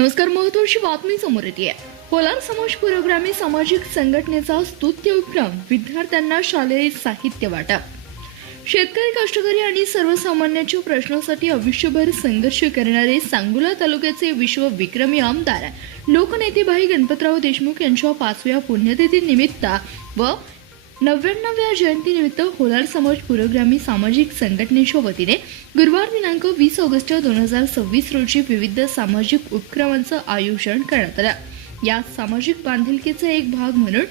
नमस्कार. महत्त्वाची बातमी समोर येते. कोलार समाज पुरोगामी सामाजिक संघटनेचा स्तुत्य उपक्रम. विद्यार्थ्यांना शालेय साहित्य वाटप. शेतकरी, कष्टकरी आणि सर्वसामान्यांच्या प्रश्नासाठी आयुष्यभर संघर्ष करणारे सांगोला तालुक्याचे विश्वविक्रमी आमदार लोकनेते भाई गणपतराव देशमुख यांच्या 5व्या पुण्यतिथी निमित्त व 99व्या जयंतीनिमित्त कोलार समाज पुरोगामी सामाजिक संघटनेच्या वतीने गुरुवार दिनांक 20 ऑगस्ट 2026 रोजी विविध सामाजिक उपक्रमांचं आयोजन करण्यात आलं. या सामाजिक बांधिलकीचा एक भाग म्हणून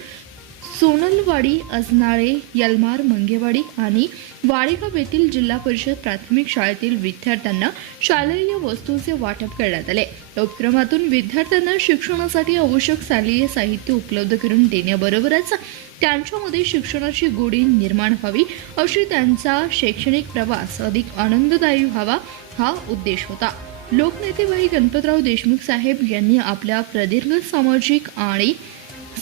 सोनलवाडी, अजनाळे, यलमार, मंगेवाडी आणि वाडेगाव येथील जिल्हा परिषद प्राथमिक शाळेतील विद्यार्थ्यांना शालेय वस्तूंचे वाटप करण्यात आले. या उपक्रमातून विद्यार्थ्यांना शिक्षणासाठी आवश्यक शालेय साहित्य उपलब्ध करून देण्याबरोबरच त्यांच्यामध्ये शिक्षणाची गोडी निर्माण व्हावी अशी त्यांचा शैक्षणिक प्रवास अधिक आनंददायी व्हावा हा उद्देश होता. लोकनेते भाई गणपतराव देशमुख साहेब यांनी आपल्या प्रदीर्घ सामाजिक आणि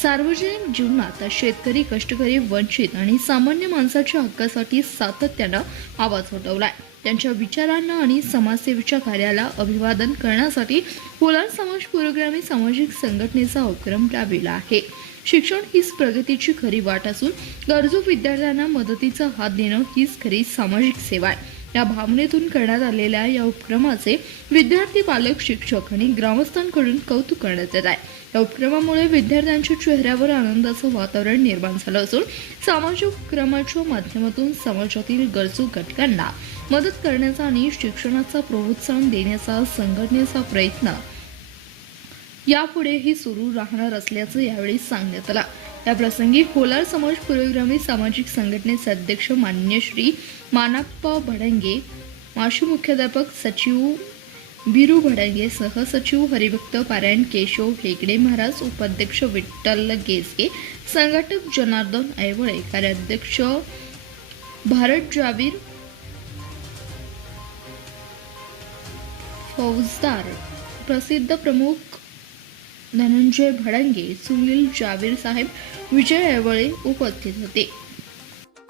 सार्वजनिक जीवनात शेतकरी, कष्टकरी, वंचित आणि सामान्य माणसाच्या हक्कासाठी सातत्यानं आवाज उठवलाय. त्यांच्या विचारांना आणि समाजसेवेच्या कार्याला अभिवादन करण्यासाठी कोलार समाज पुरोगामी सामाजिक संघटनेचा उपक्रम राबविला आहे. शिक्षण हीच प्रगतीची खरी वाट असून गरजू विद्यार्थ्यांना मदतीचा हात देणं हीच खरी सामाजिक सेवा आहे. या भावनेतून करण्यात आलेल्या या उपक्रमाचे विद्यार्थी, पालक, शिक्षक आणि ग्रामस्थांकडून कौतुक करण्यात येत आहे. या उपक्रमामुळे विद्यार्थ्यांच्या चेहऱ्यावर आनंदाचं वातावरण निर्माण झालं असून सामाजिक उपक्रमाच्या माध्यमातून समाजातील गरजू घटकांना मदत करण्याचा आणि शिक्षणाचा प्रोत्साहन देण्याचा संघटनेचा प्रयत्न यापुढेही सुरू राहणार असल्याचं यावेळी सांगण्यात आलं. या प्रसंगी कोलार समाज पुरोगामी सामाजिक संघटनेचे अध्यक्ष मान्य श्री मानाप्पा भडंगे, माजी मुख्याध्यापक सचिव बिरू भडंगे, सहसचिव हरिभक्त पारायण केशव हेगडे महाराज, उपाध्यक्ष विठ्ठल गेसगे, संघटक जनार्दन ऐवळे, कार्याध्यक्ष भारत जावीर, फौजदार, प्रसिद्ध प्रमुख धनंजय भडंगे, सुनील जावीर साहेब, विजय ऐवळे उपस्थित होते.